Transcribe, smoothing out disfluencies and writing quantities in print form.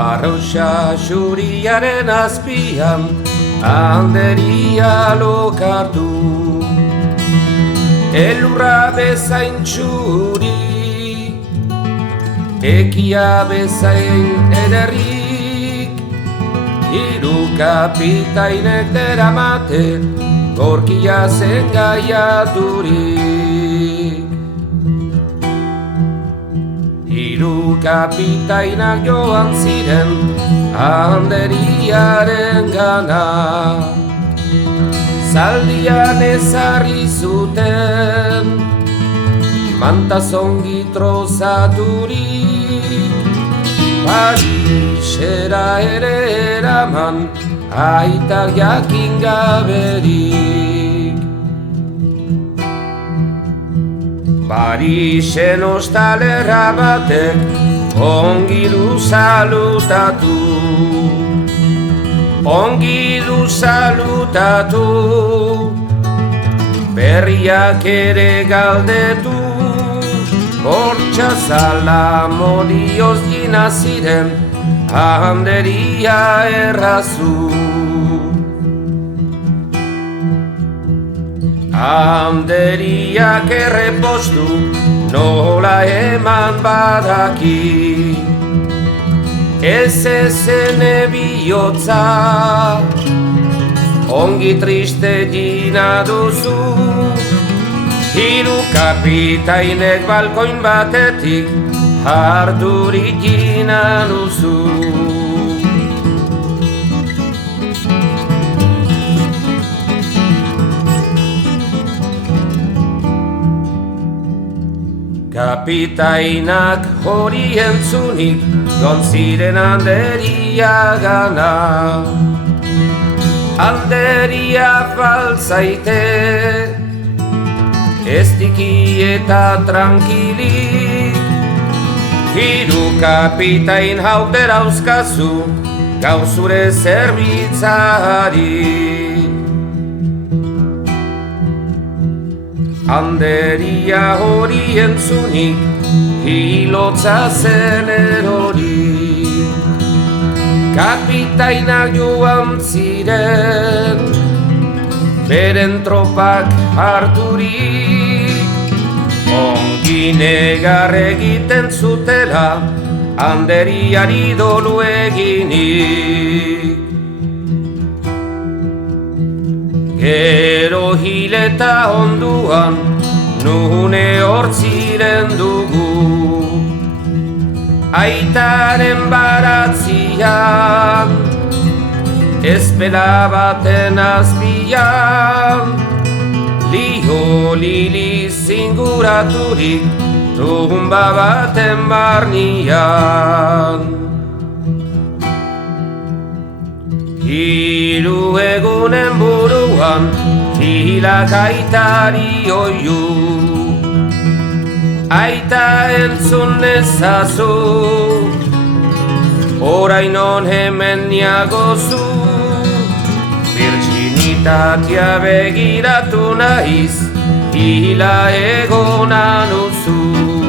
Arroxa xuriaren azpian Anderia lokartu Elurra bezain txuri Ekia bezain ederrik Hiru kapitainek deramate Gorkia zen gaiaturik Hiru kapitainak joan ziren Handeriaren gana Zaldian ezarri zuten Mantazongi trozaturik Parisera ere eraman Aitak jakin gaberik Parisen ostalerra batek Ongi du salutatu Ongi du salutatu Berriak ere galdetu Bortxa zala modioz gina ziren Handeria errazu Handeriak errepostu Nola eman badaki Ez ezene bihotza Ongi triste gina duzu Hiru kapitainek balkoin batetik Harturik gina duzu Kapitainak hori entzunik Joan ziren Handeria gana Handeria faltzaite Ez tiki eta tranquilik Hiru kapitain haute dauzkazu Gaur zure zerbitzari Handeria hori entzunik Hilotza zen erori Kapitainak joan ziren Beren tropak harturik Ongi negar egiten zutela Handeriari dolu eginik Gero hileta onduan Nune hortziren dugu Aitaren baratzian Ezpela baten azpian Liho lili zinguraturik Tumba baten barnian Hiru egunen buruan Hilak aitari oiu Aita entzun ezazu Orainon hemen niagozu Virginitatea begiratu nahiz Hila egonan uzu